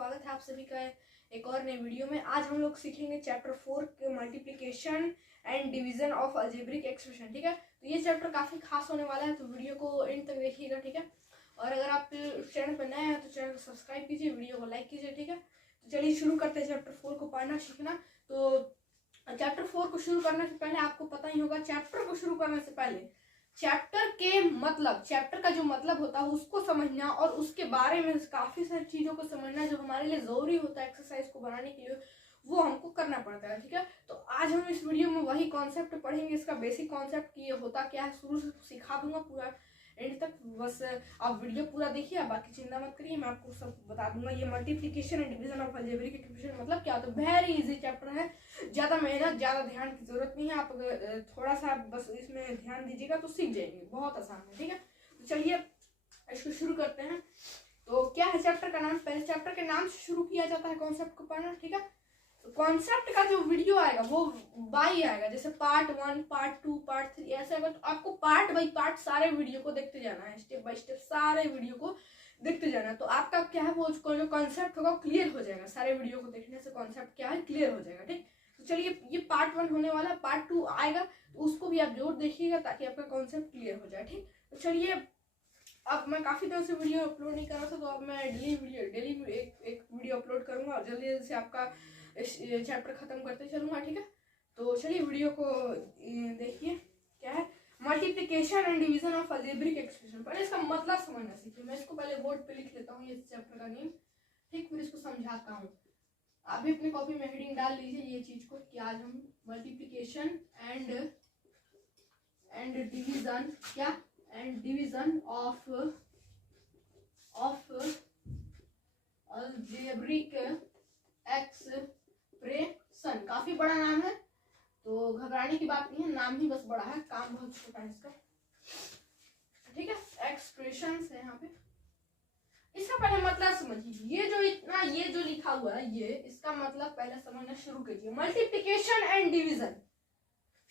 स्वागत है आप सभी का एक और नए वीडियो में। आज हम लोग सीखेंगे चैप्टर 4 के multiplication and division of algebraic expression. ठीक है, तो ये चैप्टर काफी खास होने वाला है, तो वीडियो को एंड तक देखिएगा। ठीक है, और अगर आप चैनल पर नए हैं तो चैनल को सब्सक्राइब कीजिए, वीडियो को लाइक कीजिए। ठीक है, तो चलिए शुरू करते हैं चैप्टर 4 को पढ़ना सीखना। तो चैप्टर 4 को शुरू करने से पहले आपको पता ही होगा, चैप्टर को शुरू करने से पहले चैप्टर के मतलब, चैप्टर का जो मतलब होता है उसको समझना और उसके बारे में काफी सारी चीजों को समझना जो हमारे लिए जरूरी होता है एक्सरसाइज को बनाने के लिए, वो हमको करना पड़ता है। ठीक है, तो आज हम इस वीडियो में वही कॉन्सेप्ट पढ़ेंगे, इसका बेसिक कॉन्सेप्ट कि ये होता क्या है, शुरू से सिखा दूंगा पूरा एंड तक। बस आप वीडियो पूरा देखिए, बाकी चिंता मत करिए, मैं आपको सब बता दूंगा। ये multiplication and division of algebraic expression मतलब क्या होता है, वेरी इजी चैप्टर है, ज्यादा मेहनत ज्यादा ध्यान की जरूरत नहीं है। आप अगर थोड़ा सा बस इसमें ध्यान दीजिएगा तो सीख जाएंगे, बहुत आसान है। ठीक है, तो चलिए इसको शुरू करते हैं। तो क्या है चैप्टर का नाम, पहले चैप्टर के नाम से शुरू किया जाता है कॉन्सेप्ट को पढ़ना। ठीक है, तो कॉन्सेप्ट का जो वीडियो आएगा वो बाई आएगा, जैसे पार्ट 1, पार्ट 2, पार्ट 3 ऐसे आएगा। तो आपको पार्ट बाई पार्ट सारे वीडियो को देखते जाना है, स्टेप बाय स्टेप सारे वीडियो को देखते जाना है। तो आपका क्या है, वो जो कॉन्सेप्ट होगा क्लियर हो जाएगा, सारे वीडियो को देखने से कॉन्सेप्ट क्या है क्लियर हो जाएगा। ठीक, तो चलिए ये पार्ट 1 होने वाला, पार्ट 2 आएगा तो उसको भी आप जरूर देखिएगा ताकि आपका कॉन्सेप्ट क्लियर हो जाए। ठीक, तो चलिए अब मैं काफी दिनों से वीडियो अपलोड नहीं कर रहा था, तो अब मैं डेली एक वीडियो अपलोड करूंगा और जल्दी से आपका चैप्टर खत्म करते चलूंगा। ठीक है, तो चलिए वीडियो को देखिए। क्या है multiplication and division of algebraic expression, पहले इसका मतलब समझना सीखिए। मैं इसको पहले बोर्ड पे लिख लेता हूँ ये चैप्टर का नेम, ठीक, फिर इसको समझाता हूँ। आप भी अपनी कॉपी में हेडिंग डाल लीजिए ये चीज को कि आज हम मल्टीप्लिकेशन एंड डिवीजन, क्या, and division of algebraic expression. काफी बड़ा नाम है तो घबराने की बात नहीं है, नाम ही बस बड़ा है, काम बहुत छोटा है इसका। ठीक है, एक्सप्रेशन है यहाँ पे। इसका पहले मतलब समझिए, ये जो लिखा हुआ है ये, इसका मतलब पहले समझना शुरू कीजिए। मल्टीप्लिकेशन एंड डिवीजन,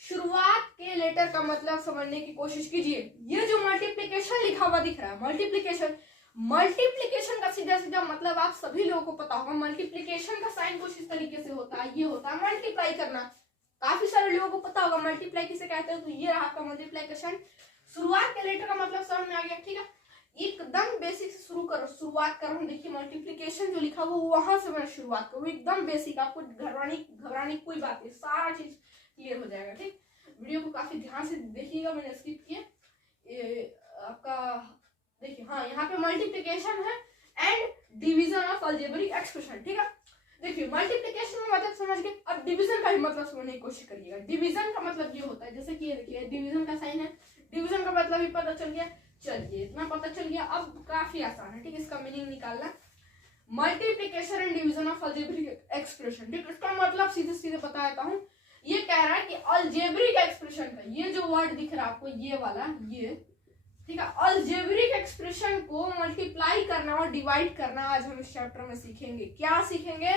शुरुआत के लेटर का मतलब समझने की कोशिश कीजिए। ये जो मल्टीप्लिकेशन लिखा हुआ दिख रहा है, मल्टीप्लिकेशन का सीधा सीधा मतलब आप सभी लोगों को पता होगा। मल्टीप्लिकेशन का साइन कुछ इस तरीके से होता है, ये होता है मल्टीप्लाई करना। काफी सारे लोगों को पता होगा मल्टीप्लाई किसे कहते हैं, तो ये रहा आपका मल्टीप्लिकेशन। शुरुआत के लेटर का मतलब समझ में आ गया। ठीक है, एकदम बेसिक से शुरुआत करूँ। देखिए मल्टीप्लिकेशन जो लिखा हुआ वहां से मैं शुरुआत करूँ, एकदम बेसिक, आपको घबराने की कोई बात नहीं, सारा चीज क्लियर हो जाएगा। ठीक, वीडियो को काफी ध्यान से देखिएगा, मैंने स्किप किया आपका। देखिए हाँ, यहाँ पे मल्टीप्लिकेशन है and division of algebraic expression. ठीक है, देखिए मल्टीप्लिकेशन का मतलब समझ गए, अब डिवीजन का भी मतलब समझने की कोशिश करिएगा। डिवीजन का मतलब ये होता है, जैसे कि ये देखिए डिवीजन का साइन है, डिवीजन का मतलब भी पता चल गया। चलिए इतना पता चल गया, अब काफी आसान है। ठीक, इसका मीनिंग निकालना, multiplication and division of algebraic expression. ठीक, इसका मतलब सीधे सीधे बता देता हूँ। ये कह रहा है कि अलजेब्रिक एक्सप्रेशन का ये जो वर्ड दिख रहा है आपको, ये वाला, ये ठीक है, अलजेब्रिक एक्सप्रेशन को मल्टीप्लाई करना और डिवाइड करना आज हम इस चैप्टर में सीखेंगे। क्या सीखेंगे,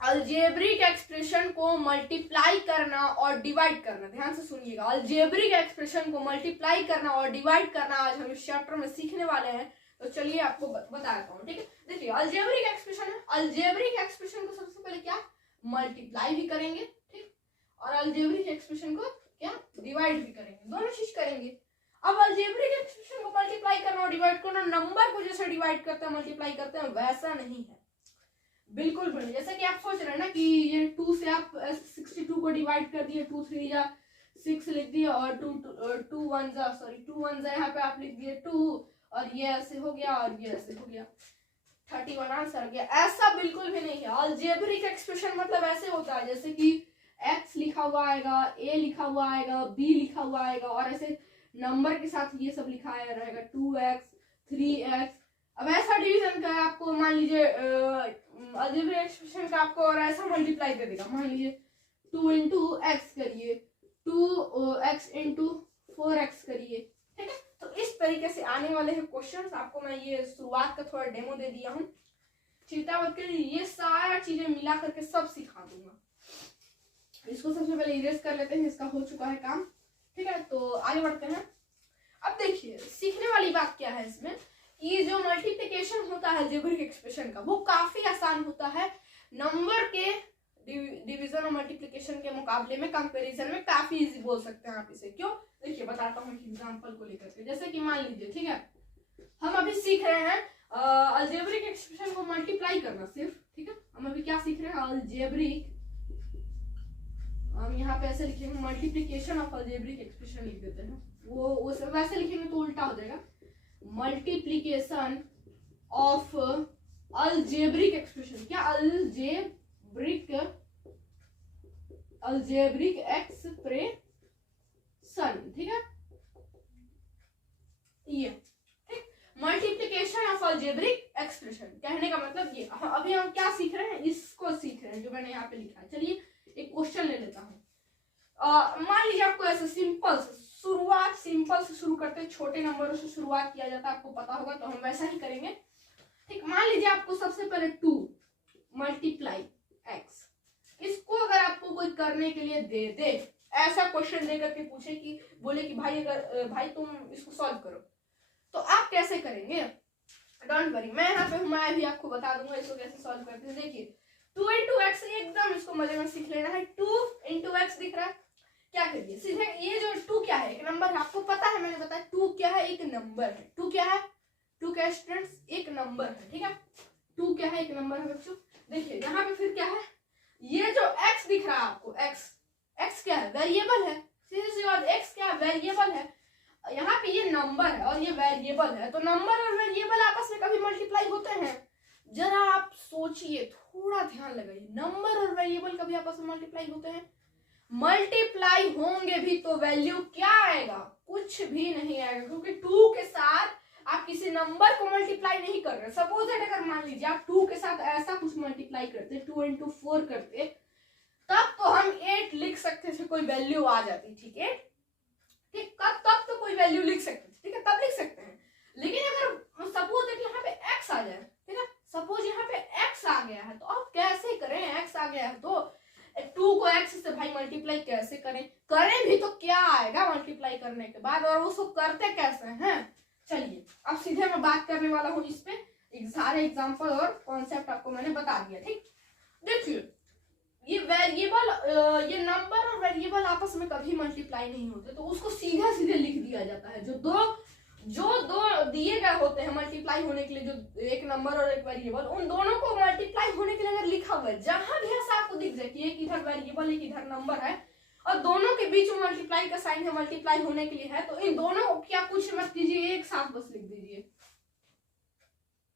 अलजेब्रिक एक्सप्रेशन को मल्टीप्लाई करना और डिवाइड करना। ध्यान से सुनिएगा, अलजेब्रिक एक्सप्रेशन को मल्टीप्लाई करना और डिवाइड करना आज हम इस चैप्टर में सीखने वाले हैं। तो चलिए आपको बताता हूँ। ठीक है, देखिए अलजेब्रिक एक्सप्रेशन है, अलजेब्रिक एक्सप्रेशन को सबसे पहले क्या मल्टीप्लाई भी करेंगे, ठीक, और अलजेब्रिक एक्सप्रेशन को क्या डिवाइड भी करेंगे, दोनों चीज करेंगे। अब अलजेब्रिक एक्सप्रेशन को मल्टीप्लाई करना और डिवाइड करना, नंबर को जैसे डिवाइड करते हैं मल्टीप्लाई करते हैं वैसा नहीं है, बिल्कुल भी। जैसे कि आप सोच रहे हैं ना कि ये 2 से आप 62 को डिवाइड कर दिए, 2 3 या 6 लिख दिया और 2 1 यहाँ पे आप लिख दिए 2 और ये ऐसे हो गया और ये ऐसे हो गया, 31 आंसर आ गया। ऐसा बिल्कुल भी नहीं है। अलजेब्रिक एक्सप्रेशन मतलब ऐसे होता है जैसे कि x लिखा हुआ आएगा, a लिखा हुआ आएगा, b लिखा हुआ आएगा और ऐसे नंबर के साथ ये सब लिखा रहेगा, 2x 3x। अब ऐसा डिवीजन का आपको मान लीजिए अलजेब्रिक एक्सप्रेशन का आपको और ऐसा मल्टीप्लाई कर देगा, मान लीजिए 2 into x करिए, 2x into 4x करिए। ठीक है, तो इस तरीके से आने वाले हैं क्वेश्चंस। आपको मैं ये शुरुआत का थोड़ा डेमो दे दिया हूँ, चिंता मत करिए, ये सारा चीजें मिला करके सब सिखा दूंगा। इसको सबसे पहले इरेज कर लेते हैं, इसका हो चुका है काम। ठीक है, तो आगे बढ़ते हैं। अब देखिए सीखने वाली बात क्या है इसमें, कि जो मल्टीप्लिकेशन होता है अलजेब्रिक एक्सप्रेशन का वो काफी आसान होता है नंबर के डिवीजन और मल्टीप्लिकेशन के मुकाबले में, कंपैरिजन में काफी इजी बोल सकते हैं आप इसे। क्यों? देखिए बताता हूँ एग्जांपल को लेकर के। जैसे कि मान लीजिए, ठीक है, हम अभी सीख रहे हैं अलजेब्रिक एक्सप्रेशन को मल्टीप्लाई करना सिर्फ, ठीक है। हम अभी क्या सीख रहे हैं? अलजेब्रिक, हम यहाँ पे ऐसे लिखेंगे मल्टीप्लिकेशन ऑफ अलजेब्रिक एक्सप्रेशन लिख देते हैं। वो वैसे लिखेंगे तो उल्टा हो जाएगा, मल्टीप्लिकेशन ऑफ अलजेब्रिक एक्सप्रेशन। क्या? अलजेब्रिक एक्सप्रेशन, ठीक है, ये ठीक मल्टीप्लिकेशन ऑफ अलजेब्रिक एक्सप्रेशन। कहने का मतलब ये, अभी हम क्या सीख रहे हैं? इसको सीख रहे हैं जो मैंने यहाँ पे लिखा है। चलिए एक क्वेश्चन ले लेता हूँ। मान लीजिए आपको ऐसे सिंपल से शुरू करते हैं, छोटे नंबरों से शुरुआत किया जाता है, आपको पता होगा, तो हम वैसा ही करेंगे। ठीक, मान लीजिए आपको सबसे पहले 2 मल्टीप्लाई x, इसको अगर आपको कोई करने के लिए दे दे, ऐसा क्वेश्चन दे करके पूछे कि बोले कि भाई तुम इसको सॉल्व करो, तो आप कैसे करेंगे? डोंट वरी, मैं यहाँ पे मैं भी आपको बता दूंगा इसको कैसे सॉल्व करते हैं। देखिए 2 into x, एकदम इसको मजे में सीख लेना है। 2 into x दिख रहा है, क्या करिए सीधे, ये जो 2 क्या है? एक नंबर है, आपको पता है, मैंने बताया 2 क्या है? एक नंबर है। 2 क्या है? 2 क्या स्टूडेंट्स? एक नंबर है, ठीक है। 2 क्या है? एक नंबर है बच्चों। देखिए यहाँ पे फिर क्या है? ये जो x दिख रहा है आपको, x क्या है? वेरिएबल है। सीधे सी बात, x क्या है? वेरिएबल है। यहाँ पे ये नंबर है और ये वेरिएबल है, तो नंबर और वेरिएबल आपस में कभी मल्टीप्लाई होते हैं? जरा आप सोचिए, थोड़ा ध्यान लगाइए, नंबर और वेरिएबल कभी आपस में मल्टीप्लाई होते हैं? मल्टीप्लाई होंगे भी तो वैल्यू क्या आएगा? कुछ भी नहीं आएगा, क्योंकि 2 के साथ आप किसी नंबर को मल्टीप्लाई नहीं कर रहे। सपोज अगर मान लीजिए आप 2 के साथ ऐसा कुछ मल्टीप्लाई करते, 2 into 4 करते, तब तो हम 8 लिख सकते थे, कोई वैल्यू आ जाती, ठीक है, ठीक, तब तो कोई वैल्यू लिख सकते थे, ठीक है, तब लिख सकते हैं। लेकिन अगर सपोज यहाँ पे x आ जाए, ठीक है, सपोज यहाँ पे x आ गया है, तो अब कैसे करें? x आ गया है तो 2 को x से भाई मल्टीप्लाई कैसे करें? करें भी तो क्या आएगा मल्टीप्लाई करने के बाद, और उसको करते कैसे हैं? चलिए अब सीधे मैं बात करने वाला हूँ इस पे, सारे एग्जांपल और कॉन्सेप्ट आपको मैंने बता दिया, ठीक। देखिए ये वेरिएबल, ये नंबर और वेरिएबल आपस में कभी मल्टीप्लाई नहीं होते, तो उसको सीधा सीधे लिख दिया जाता है। जो दो दिए गए होते हैं मल्टीप्लाई होने के लिए, जो एक नंबर और एक वेरिएबल, उन दोनों को मल्टीप्लाई होने के लिए अगर लिखा हुआ है, जहां भी ऐसा आपको दिख जाए कि एक इधर वेरिएबल एक इधर नंबर है और दोनों के बीच में मल्टीप्लाई का साइन है, मल्टीप्लाई होने के लिए है, तो इन दोनों को क्या कुछ मत कीजिए, एक साथ बस लिख दीजिए।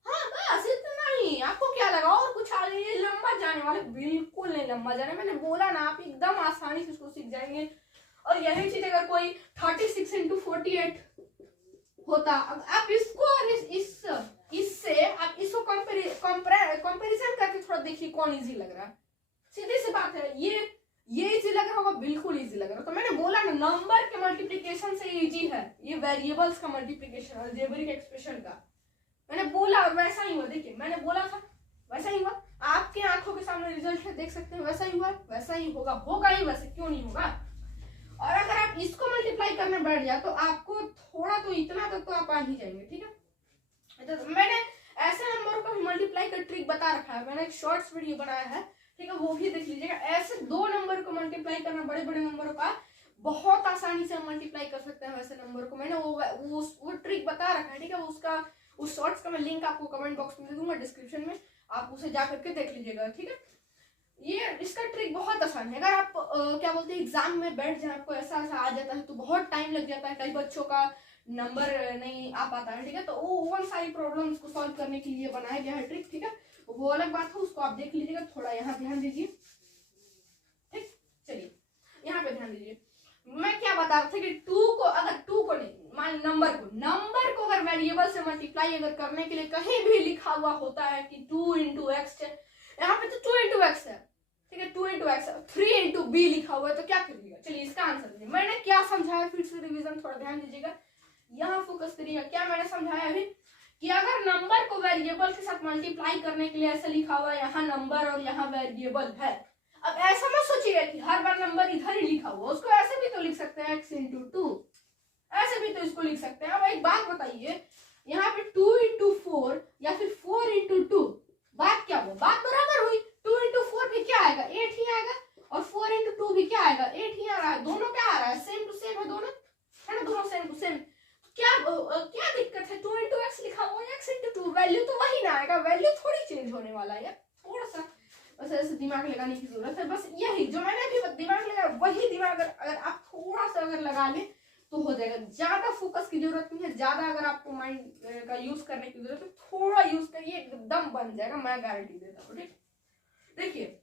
हाँ बस इतना ही। आपको क्या लगा और कुछ आगे ये लंबा जाने वाले? बिल्कुल नहीं लंबा जाने, मैंने बोला ना, आप एकदम आसानी से इसको सीख जाएंगे। और यही चीज अगर कोई 36 into 48 होता, अब आप इसको और इससे आप इसको कंपैरिजन करके थोड़ा देखिए कौन इजी लग रहा है। सीधी सी बात है, ये इजी लग रहा होगा, बिल्कुल इजी लग रहा है। तो मैंने बोला ना, नंबर के मल्टीप्लिकेशन से इजी है ये वेरिएबल्स का मल्टीप्लिकेशन, अलजेब्रिक एक्सप्रेशन का। मैंने बोला और वैसा ही हुआ। देखिए मैंने बोला था वैसा ही हुआ, आपके आंखों के सामने रिजल्ट है, देख सकते हैं, वैसा ही हुआ, वैसा ही होगा ही, वैसे क्यों नहीं होगा। और अगर आप इसको मल्टीप्लाई करने बैठ जाए तो आपको थोड़ा तो इतना तक तो आप आ ही जाएंगे, ठीक है। तो मैंने ऐसे नंबरों का मल्टीप्लाई का ट्रिक बता रखा है, मैंने एक शॉर्ट्स वीडियो बनाया है, ठीक है, वो भी देख लीजिएगा। ऐसे 2 नंबर को मल्टीप्लाई करना, बड़े बड़े नंबरों का बहुत आसानी से मल्टीप्लाई कर सकते हैं वैसे नंबर को, मैंने वो ट्रिक बता रखा है, ठीक है। उस शॉर्ट्स का मैं लिंक आपको कमेंट बॉक्स में दे दूंगा, डिस्क्रिप्शन में, आप उसे जा करके देख लीजिएगा, ठीक है। ये इसका ट्रिक बहुत आसान है। अगर आप क्या बोलते हैं एग्जाम में बैठ जाए, आपको ऐसा आ जाता है तो बहुत टाइम लग जाता है, कई बच्चों का नंबर नहीं आ पाता है, ठीक है, तो वो सारी प्रॉब्लम्स को सॉल्व करने के लिए बनाया गया है ट्रिक, ठीक है। वो अलग बात है, उसको आप देख लीजिएगा, थोड़ा यहाँ ध्यान दीजिए, ठीक। चलिए यहाँ पे ध्यान दीजिए, मैं क्या बता रहा था कि 2 को नहीं, मान नंबर को अगर वेरिएबल से मल्टीप्लाई अगर करने के लिए कहीं भी लिखा हुआ होता है कि 2 into x, यहाँ पे तो 2 into x है, ठीक है, 2 into x, 3 into b लिखा हुआ है, तो क्या करिएगा? चलिए इसका आंसर दीजिए। मैंने क्या समझाया, फिर से रिवीजन, थोड़ा ध्यान दीजिएगा, यहाँ फोकस करिएगा। क्या मैंने समझाया अभी कि अगर नंबर को वेरिएबल के साथ मल्टीप्लाई करने के लिए ऐसे लिखा हुआ है, यहाँ नंबर और यहाँ वेरिएबल है। अब ऐसा मत सोचिएगा कि हर बार नंबर इधर ही लिखा हुआ, उसको ऐसे भी तो लिख सकते हैं, x into 2, ऐसे भी तो इसको लिख सकते हैं। अब एक बात बताइए, यहाँ पे 2 इंटू 4 या फिर 4 इंटू 2, बात क्या हुआ, बात बराबर हुई। 2 इंटू 4 भी क्या आएगा, 8 ही आएगा, और 4 इंटू 2 भी क्या आएगा, 8 ही आ रहा है। दोनों क्या आ रहा है, सेम टू सेम है दोनों, है ना, दोनों सेम टू सेम। क्या क्या दिक्कत है, 2 इंटू एक्स लिखा हुआ है, एक्स इंटू 2, वैल्यू तो वही ना आएगा, वैल्यू थोड़ी चेंज होने वाला है। थोड़ा सा बस ऐसे दिमाग लगाने की जरूरत है, बस यही जो मैंने अभी दिमाग लगाया वही दिमाग अगर आप थोड़ा सा अगर लगा ले तो हो जाएगा। ज्यादा फोकस की जरूरत नहीं है, ज्यादा अगर आपको माइंड का यूज करने की जरूरत है, थोड़ा यूज करिए, एकदम बन जाएगा, मैं गारंटी देता हूँ। ठीक, देखिए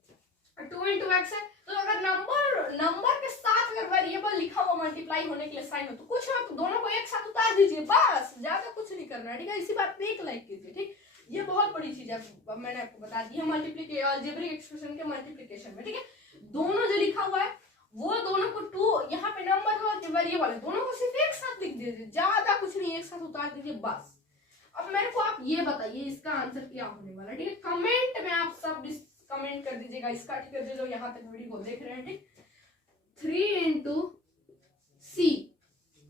2 इंटू एक्स है, तो अगर नंबर के साथ अगर वेरिएबल लिखा हुआ मल्टीप्लाई होने के लिए साइन हो तो कुछ आप दोनों को एक साथ उतार दीजिए, बस, ज्यादा कुछ नहीं करना है। ठीक है, इसी बात पे एक लाइक कीजिए। ठीक, ये बहुत बड़ी चीज है, मैंने आपको बता दी है मल्टीप्लिकेशन, अलजेब्रिक एक्सप्रेशन के मल्टीप्लिकेशन में। ठीक है, दोनों जो लिखा हुआ है वो दोनों को 2 यहाँ पे नंबर है और वेरिएबल है, दोनों को सिर्फ एक साथ लिख दीजिए, ज्यादा कुछ नहीं, एक साथ उतार दीजिए बस। अब मेरे को आप ये बताइए इसका आंसर क्या होने वाला है। ठीक है, कमेंट में आप सब कमेंट कर दीजिएगा इसका। ठीक है, जो यहाँ तक वीडियो को देख रहे हैं, ठीक, 3 इंटू सी,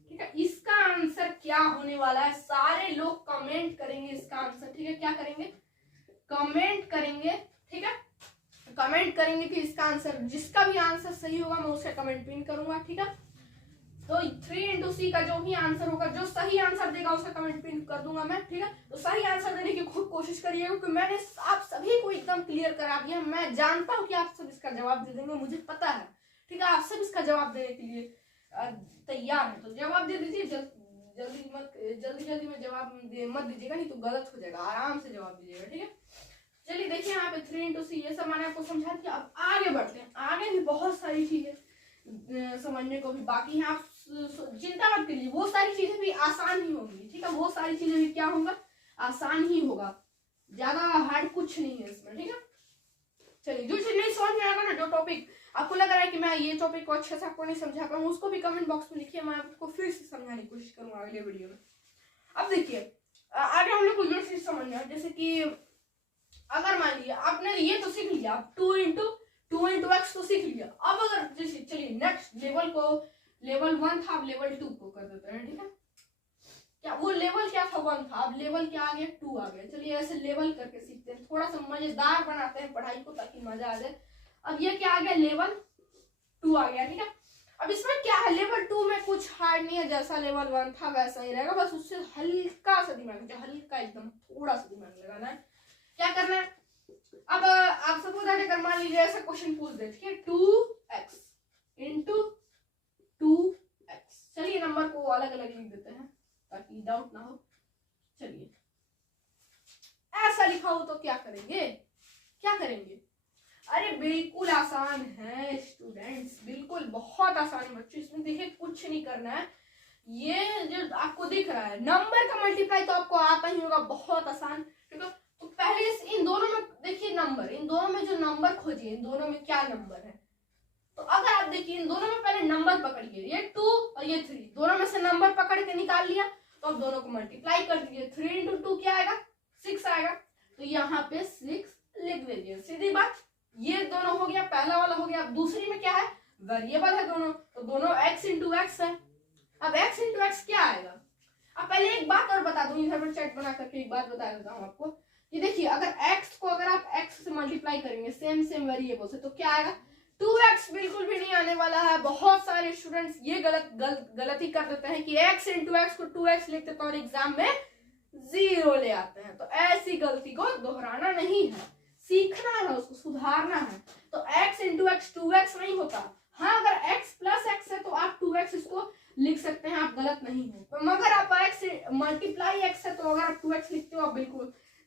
ठीक है, इसका आंसर क्या होने वाला है, सारे लोग कमेंट करेंगे इसका आंसर। ठीक है, क्या करेंगे, कमेंट करेंगे। ठीक है, कमेंट करेंगे कि इसका आंसर, जिसका भी आंसर सही होगा मैं उसका कमेंट पिन करूंगा। ठीक है, तो 3 इंटू सी का जो भी आंसर होगा, जो सही आंसर देगा उसका कमेंट पिन कर दूंगा मैं। ठीक है, तो सही आंसर देने की खूब कोशिश करिएगा, क्योंकि मैंने आप सभी को एकदम क्लियर करा दिया। मैं जानता हूँ कि आप सब इसका जवाब दे देंगे, मुझे पता है। ठीक है, आप सब इसका जवाब देने के लिए तैयार है, तो जवाब दे दीजिए। जल्दी में जवाब मत दीजिएगा, नहीं तो गलत हो जाएगा, आराम से जवाब दीजिएगा। ठीक है, चलिए देखिए यहाँ पे 3 इंटू सी, ये सब मैंने आपको समझा दिया। अब आगे बढ़ते हैं, आगे भी बहुत सारी चीजें समझने को भी बाकी है। आप चिंता मत करिए, वो सारी चीजें भी आसान ही होंगी। ठीक है, वो सारी चीजें भी क्या होगा, आसान ही होगा, ज्यादा हार्ड कुछ नहीं है इसमें। ठीक है, चलिए जो चीज नहीं समझ में आएगा ना, जो टॉपिक आपको लग रहा है कि मैं ये टॉपिक को अच्छे से आपको नहीं समझा पाऊँ, उसको भी कमेंट बॉक्स में लिखिए, मैं आपको फिर से समझाने की कोशिश करूंगा अगले वीडियो में। अब देखिए आगे हम लोग को ये चीज समझना है, जैसे कि अगर मान लिया आपने ये तो सीख लिया, 2 इंटू एक्स तो सीख लिया। अब अगर जैसे चलिए नेक्स्ट लेवल को, लेवल 1 था, अब लेवल 2 को कर देते हैं। ठीक है, क्या वो लेवल क्या था, 1 था, अब लेवल क्या आ गया, 2 आ गया। चलिए ऐसे लेवल करके सीखते हैं, थोड़ा सा मजेदार बनाते हैं पढ़ाई को ताकि मजा आ जाए। अब ये क्या आ गया, लेवल 2 आ गया। ठीक है, अब इसमें क्या है, लेवल 2 में कुछ हार्ड नहीं है, जैसा लेवल 1 था वैसा ही रहेगा, बस उससे हल्का सा दिमाग, हल्का एकदम थोड़ा सा दिमाग लगाना है। क्या करना है, अब आप सपोज दैट अगर मान लीजिए ऐसा क्वेश्चन पूछ दे, ठीक है, 2x इंटू 2x, चलिए नंबर को अलग अलग लिख देते हैं ताकि डाउट ना हो। चलिए ऐसा लिखा हो तो क्या करेंगे, क्या करेंगे, अरे बिल्कुल आसान है स्टूडेंट्स, बिल्कुल बहुत आसान है बच्चों। इसमें देखिए कुछ नहीं करना है, ये जो आपको दिख रहा है नंबर का मल्टीप्लाई तो आपको आता ही होगा, बहुत आसान। ठीक है, तो पहले इन दोनों में देखिए नंबर, इन दोनों में जो नंबर खोजिए, इन दोनों में क्या नंबर है। तो अगर आप देखिए इन दोनों में पहले नंबर पकड़िए, ये 2 और ये 3, दोनों में से नंबर पकड़ के निकाल लिया, तो अब दोनों को मल्टीप्लाई कर दीजिए। 3 इंटू 2 क्या आएगा, 6 आएगा, तो यहाँ पे 6 लिख दीजिए, सीधी बात। ये दोनों हो गया, पहला वाला हो गया। अब दूसरी में क्या है, वेरिएबल है दोनों, तो दोनों x इंटू एक्स है। अब x इंटू एक्स क्या आएगा, अब पहले एक बात और बता दूं, इधर पर चैट बना करके एक बात बता देता हूँ आपको कि देखिए अगर x को अगर आप x से मल्टीप्लाई करेंगे सेम वेरिएबल से, तो क्या आएगा, 2x बिल्कुल भी नहीं आने वाला है। बहुत सारे स्टूडेंट्स ये गलती कर देते हैं कि x इंटू एक्स को 2x लिख देते हैं और एग्जाम में 0 ले आते हैं। तो ऐसी गलती को दोहराना नहीं है, सीखना है, उसको सुधारना है। तो x इंटू एक्स 2x नहीं होता। हाँ, अगर x प्लस x है तो आप 2x इसको लिख सकते हैं, आप गलत नहीं है। तो मगर आप x मल्टीप्लाई x है तो अगर आप 2x लिखते हो आप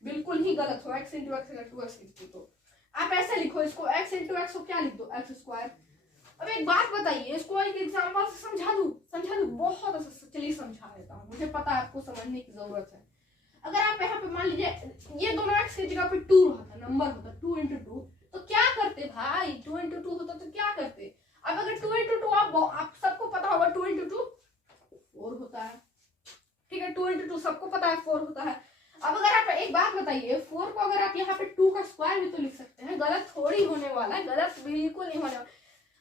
बिल्कुल ही गलत हो। x इंटू एक्स अगर 2x लिखते हो तो आप ऐसे लिखो इसको, x इंटू एक्स को क्या लिख दो, एक्स स्क्वायर। अब एक बात बताइए, इसको एक एग्जाम्पल से समझा दू बहुत अच्छा। चलिए समझा देता हूँ, मुझे पता है आपको समझने की जरूरत है। अगर आप यहाँ पे मान लीजिए ये दोनों x की जगह पे 2 रहता, नंबर होता 2 इंटू 2, तो क्या करते भाई, 2 इंटू 2 होता तो क्या करते। अब अगर 2 इंटू 2 आप सबको पता होगा 2 इंटू 2 4 होता है। ठीक है, 2 इंटू 2 सबको पता है 4 होता है। अब अगर आप एक बात बताइए, 4 को अगर आप यहाँ पे 2 का स्क्वायर भी तो लिख सकते हैं, गलत थोड़ी होने वाला है, गलत बिल्कुल नहीं होने वाला।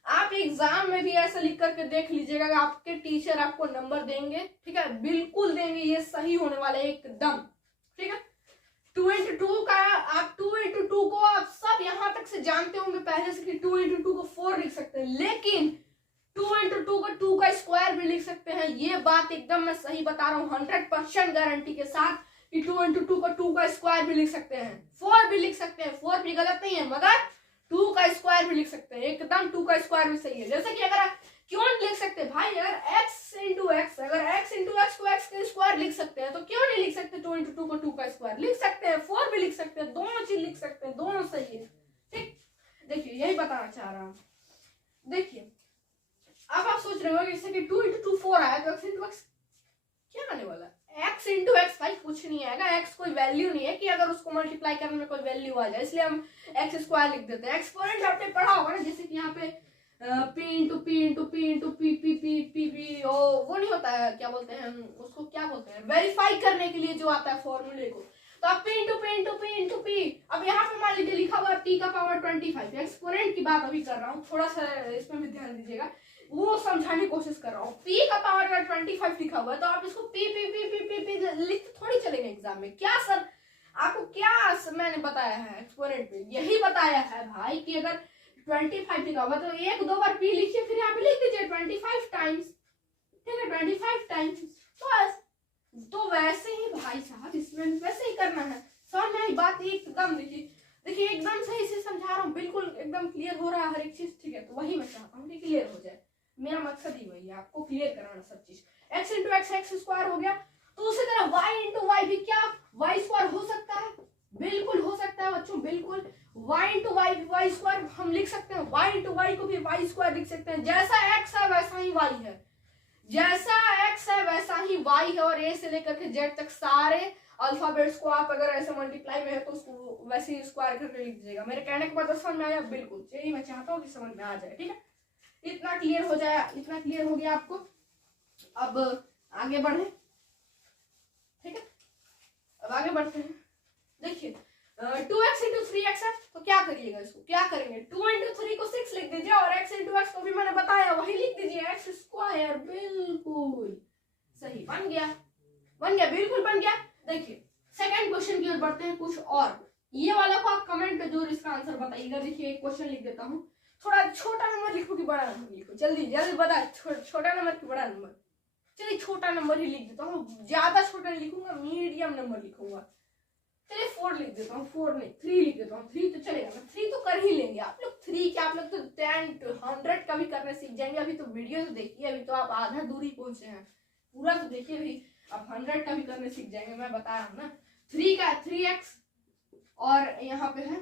आप एग्जाम में भी ऐसा लिख करके देख लीजिएगा कि आपके टीचर आपको नंबर देंगे, ठीक है, बिल्कुल देंगे, ये सही होने वाला है एकदम, ठीक है। 2 into 2 का आप 2 into 2 को आप सब यहां तक से जानते होंगे पहले से कि 2 into 2 को 4 लिख सकते हैं, लेकिन 2 into 2 को 2 का स्क्वायर भी लिख सकते हैं। ये बात एकदम मैं सही बता रहा हूँ 100% गारंटी के साथ कि 2 into 2 को 2 का स्क्वायर भी लिख सकते हैं, 4 भी लिख सकते हैं, 4 भी गलत नहीं है, मगर 2 का स्क्वायर भी लिख सकते हैं, एकदम 2 का स्क्वायर भी सही है। जैसे कि अगर क्यों नहीं लिख सकते भाई, अगर x into x, अगर x into x को x का स्क्वायर लिख सकते हैं तो क्यों नहीं लिख सकते 2 into 2 को 2 का स्क्वायर लिख सकते हैं, 4 भी लिख सकते हैं, दोनों चीज लिख सकते हैं, दोनों सही है, ठीक। देखिए यही बताना चाह रहा हूँ। देखिए अब आप सोच रहे हो जैसे कि 2 into 2 4 आया तो x into x क्या आने वाला है, x into x भाई कुछ नहीं आएगा, x कोई वैल्यू नहीं है कि अगर उसको मल्टीप्लाई करने में कोई वैल्यू आ जाए, इसलिए हम x स्क्वायर लिख देते हैं। एक्सपोनेंट आपने पढ़ा होगा ना, जैसे कि यहाँ पे p into P into P into P P P P P वो नहीं होता है, क्या बोलते हैं उसको, क्या बोलते हैं, वेरीफाई करने के लिए जो आता है फॉर्मूले को, तो आप p into P into P into P, अब यहाँ पे मान लीजिए लिखा हुआ t का पावर 25, एक्सपोनेंट की बात अभी कर रहा हूँ, थोड़ा सा इसमें भी ध्यान दीजिएगा, वो समझाने की कोशिश कर रहा हूँ। p का पावर अगर 25 लिखा हुआ है तो आप इसको p p p p p p लिख थोड़ी चलेंगे एग्जाम में, क्या सर आपको क्या मैंने बताया है एक्सपोनेंट में, यही बताया है भाई कि अगर 25 लिखा हुआ तो एक दो बार p लिखिए, फिर यहाँ पे लिख दीजिए 25 टाइम्स, ठीक है, 25 टाइम्स, बस। तो वैसे ही भाई साहब इसमें वैसे ही करना है, समझ में आई बात एकदम। देखिए एकदम सही से समझा रहा हूँ, बिल्कुल एकदम क्लियर हो रहा है हर एक चीज, ठीक है, तो वही मैं चाहता हूँ कि क्लियर हो जाए, मेरा मकसद ही वही है, आपको क्लियर कराना सब चीज। x into x x square हो गया, तो उसी तरह y इंटू वाई भी क्या y स्क्वायर हो सकता है, बिल्कुल हो सकता है बच्चों, बिल्कुल y इंटू वाई स्क्वायर हम लिख सकते हैं, y इंटू वाई को भी वाई स्क्वायर लिख सकते हैं, जैसा x है वैसा ही y है, जैसा x है वैसा ही y है, और a से लेकर के z तक सारे अल्फाबेट्स को आप अगर ऐसे मल्टीप्लाई में है तो उसको वैसे ही स्क्वायर करके लिख दीजिएगा। मेरे कहने के बाद समझ में आया, बिल्कुल यही मैं चाहता हूँ कि समझ में आ जाए, ठीक है, इतना क्लियर हो जाए, इतना क्लियर हो गया आपको। अब आगे बढ़े, ठीक है, अब आगे बढ़ते हैं। देखिए 2x इंटू 3x है, तो क्या करिएगा, इसको क्या करेंगे, 2 इंटू 3 को 6 लिख दीजिए, और x इंटू एक्स को भी मैंने बताया वही लिख दीजिए, x स्क्वायर, बिल्कुल सही, बन गया बिल्कुल बन गया। देखिए सेकंड क्वेश्चन की ओर बढ़ते हैं, कुछ और ये वाला को आप कमेंट पे जरूर इसका आंसर बताइएगा। देखिए एक क्वेश्चन लिख देता हूँ, थोड़ा छोटा नंबर लिखो कि बड़ा नंबर लिखो, जल्दी जल्दी बता, छोटा नंबर कि बड़ा नंबर, चलिए छोटा नंबर ही लिख देता हूँ, ज्यादा छोटा नहीं लिखूंगा, मीडियम नंबर लिखूंगा, चलिए 4 लिख देता हूँ, 4 नहीं 3 लिख देता हूँ, 3 तो चलेगा ना, 3 तो कर ही लेंगे आप लोग, 3 क्या आप लोग तो 10 100 का भी करने सीख जाएंगे। अभी तो वीडियो तो देखिए, अभी तो आप आधा दूरी पहुंचे हैं, पूरा तो देखिए अभी आप 100 का भी करने सीख जाएंगे, मैं बता रहा हूँ ना। 3 का 3x और यहाँ पे है,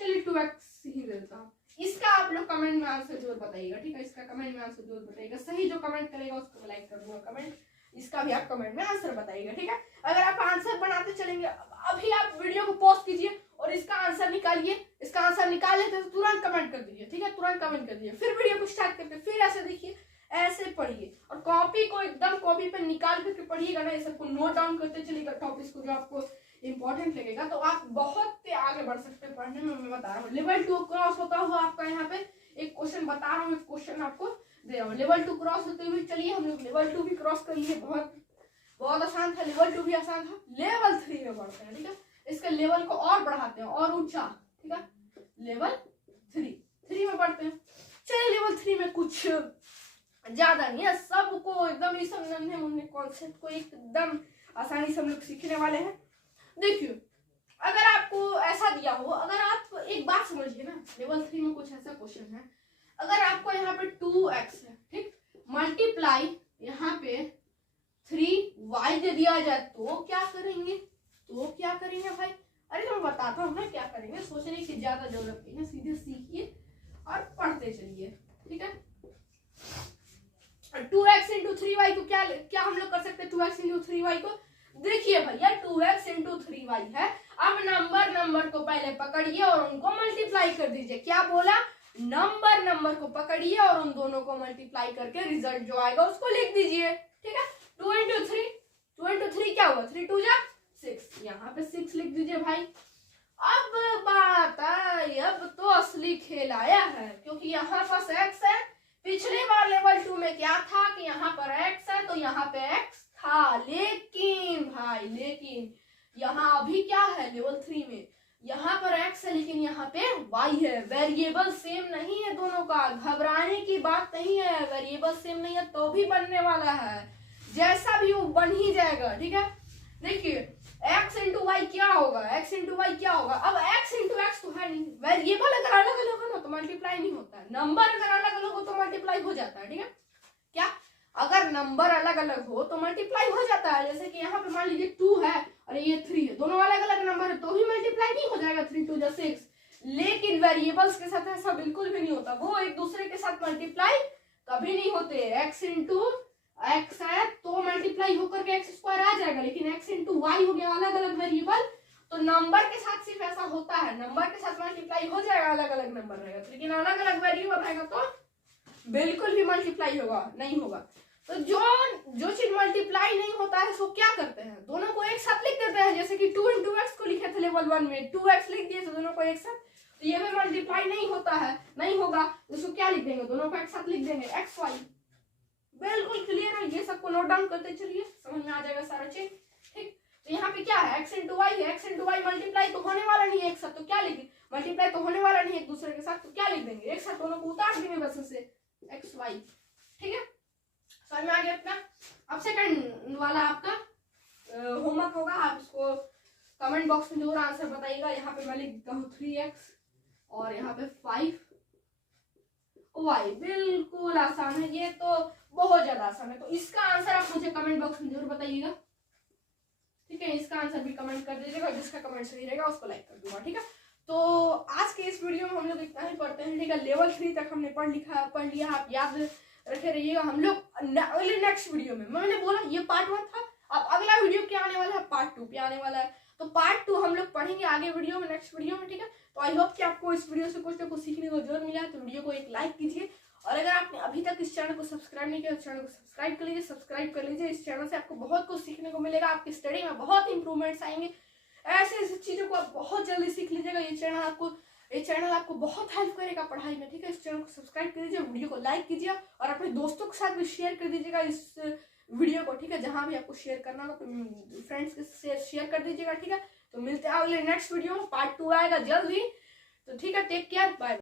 चलिए 2x ही दे देता हूँ। इसका आप लोग कमेंट में आंसर जरूर बताइएगा, ठीक है, इसका कमेंट में आंसर जरूर बताइएगा, सही जो कमेंट करेगा उसको लाइक कर दूंगा कमेंट, इसका भी आप कमेंट में आंसर बताइएगा, ठीक है। अगर आप आंसर बनाते चलेंगे, अभी आप वीडियो को पॉज कीजिए और इसका आंसर निकालिए, इसका आंसर निकाल लेते तो तुरंत कमेंट कर दीजिए, ठीक है, तुरंत कमेंट कर दीजिए, फिर वीडियो को स्टार्ट करते, फिर ऐसे देखिए, ऐसे पढ़िए, और कॉपी को एकदम कॉपी पे निकाल करके पढ़िएगा ना, ये सबको नोट डाउन करते चलिएगा टॉपिक्स को जो आपको इंपॉर्टेंट लगेगा, तो आप बहुत आगे बढ़ सकते हैं पढ़ने में, मैं बता रहा हूँ। लेवल 2 क्रॉस होता हुआ आपका यहाँ पे एक क्वेश्चन बता रहा हूँ, एक क्वेश्चन आपको दे रहा हूँ, लेवल 2 क्रॉस होते हुए चलिए हम लोग लेवल 2 भी क्रॉस कर लिए, बहुत आसान था, लेवल 2 भी आसान था। लेवल 3 में बढ़ते हैं, ठीक है, इसके लेवल को और बढ़ाते हैं और ऊंचा, ठीक है, लेवल 3 में बढ़ते हैं। चलिए लेवल 3 में कुछ ज्यादा नहीं है, सबको एकदम ये सब नन्हे मुन्ने कॉन्सेप्ट को एकदम आसानी से हम लोग सीखने वाले हैं। देखिए अगर आपको ऐसा दिया हो, अगर आप एक बात समझिए ना, लेवल 3 में कुछ ऐसा क्वेश्चन है, अगर आपको यहाँ पे 2x है, ठीक, मल्टीप्लाई यहाँ पे 3y दे दिया जाए तो क्या करेंगे, भाई, अरे मैं बताता हूँ ना क्या करेंगे, सोचने की ज्यादा जरूरत नहीं है, सीधे सीखिए और पढ़ते चलिए, ठीक है। 2x इंटू 3y को क्या हम लोग कर सकते हैं, 2x इंटू 3y को, देखिए भैया 2x इंटू 3y है, अब नंबर को पहले पकड़िए और उनको मल्टीप्लाई कर दीजिए, क्या बोला, नंबर को पकड़िए और उन दोनों को मल्टीप्लाई करके रिजल्ट जो आएगा उसको लिख दीजिए, ठीक है। 2 इंटू 3 क्या हुआ, 3 2 जा 6, यहाँ पे 6 लिख दीजिए भाई। अब बात भाई अब तो असली खेल आया है, क्योंकि यहाँ पास x है। पिछले बार लेवल 2 में क्या था कि यहाँ पर x है तो यहाँ पे x था, लेकिन यहाँ अभी क्या है लेवल 3 में, यहाँ पर x है लेकिन यहाँ पे y है। वेरिएबल सेम नहीं है दोनों का, घबराने की बात नहीं है। वेरिएबल सेम नहीं है तो भी बनने वाला है, जैसा भी वो बन ही जाएगा, ठीक है। देखिए x इंटू वाई क्या होगा, x इंटू वाई क्या होगा। अब x इंटू एक्स तो है नहीं, वेरिएबल अगर अलग अलग हो ना तो मल्टीप्लाई नहीं होता है, नंबर अगर अलग अलग हो तो मल्टीप्लाई हो जाता है, ठीक है। क्या अगर नंबर अलग अलग हो तो मल्टीप्लाई हो जाता है। जैसे कि यहाँ पे मान लीजिए 2 है और ये 3 है, दोनों अलग अलग नंबर है तो भी मल्टीप्लाई नहीं हो जाएगा, 3 2 6। लेकिन वेरिएबल्स के साथ ऐसा बिल्कुल भी नहीं होता, वो एक दूसरे के साथ मल्टीप्लाई कभी नहीं होते। x इंटू एक्स है तो मल्टीप्लाई होकर के एक्स स्क्वायर आ जाएगा, लेकिन x इंटू वाई हो गया अलग अलग वेरिएबल, तो नंबर के साथ सिर्फ ऐसा होता है, नंबर के साथ मल्टीप्लाई हो जाएगा, अलग अलग नंबर रहेगा, लेकिन अलग अलग वेरिएबल रहेगा तो बिल्कुल भी मल्टीप्लाई होगा नहीं होगा। तो जो चीज मल्टीप्लाई नहीं होता है उसको क्या करते हैं, दोनों को एक साथ लिख देते हैं। जैसे कि 2 इंटू एक्स को लिखे थे लेवल 1 में, 2x लिख दिए तो दोनों को एक साथ, तो ये भी मल्टीप्लाई नहीं होता है, नहीं होगा, उसको क्या लिख देंगे, दोनों को एक साथ लिख देंगे एक्स वाई। बिल्कुल क्लियर है, ये सबको नोट डाउन करते चलिए, समझ में आ जाएगा सारा चीज, ठीक। तो यहाँ पे क्या है, x इंटू वाई है, x इंटू वाई मल्टीप्लाई तो होने वाला नहीं है एक साथ, तो क्या लिखेंगे, मल्टीप्लाई तो होने वाला नहीं है एक दूसरे के साथ, तो क्या लिख देंगे, एक साथ दोनों को उतार देंगे बस से एक्स वाई, ठीक है। समझ में आ गया अपना। अब सेकंड वाला आपका होमवर्क होगा, आप इसको कमेंट बॉक्स में जरूर आंसर बताइएगा। यहाँ पे मैं लिख देता हूँ 3x और यहाँ पे 5y। बिल्कुल आसान है, ये तो बहुत ज्यादा आसान है, तो इसका आंसर आप मुझे कमेंट बॉक्स में जरूर बताइएगा, ठीक है। इसका आंसर भी कमेंट कर दीजिएगा, जिसका कमेंट सही रहेगा उसको लाइक कर दूंगा, ठीक है। तो आज के इस वीडियो में हम लोग इतना ही पढ़ते हैं, ठीक है। लेवल 3 तक हमने पढ़ लिया, आप याद रखे रहिएगा। हम लोग अगले नेक्स्ट वीडियो में, मैंने बोला ये पार्ट 1 था, अब अगला वीडियो क्या आने वाला है, पार्ट 2 पे आने वाला है, तो पार्ट 2 हम लोग पढ़ेंगे आगे वीडियो में, नेक्स्ट वीडियो में, ठीक है। तो आई होप कि आपको इस वीडियो से कुछ ना कुछ सीखने को जरूर मिला है, तो वीडियो को एक लाइक कीजिए, और अगर आपने अभी तक इस चैनल को सब्सक्राइब नहीं किया तो चैनल को सब्सक्राइब कर लीजिए। इस चैनल से आपको बहुत कुछ सीखने को मिलेगा, आपकी स्टडी में बहुत इंप्रूवमेंट्स आएंगे, ऐसे चीजों को आप बहुत जल्दी सीख लीजिएगा। ये चैनल आपको बहुत हेल्प करेगा पढ़ाई में, ठीक है। इस चैनल को सब्सक्राइब कर दीजिए, वीडियो को लाइक कीजिए और अपने दोस्तों के साथ भी शेयर कर दीजिएगा इस वीडियो को, ठीक है। जहां भी आपको शेयर करना होगा तो फ्रेंड्स के साथ शेयर कर दीजिएगा, ठीक है। तो मिलते हैं अगले नेक्स्ट वीडियो में, पार्ट 2 आएगा जल्दी, तो ठीक है। Take care, bye.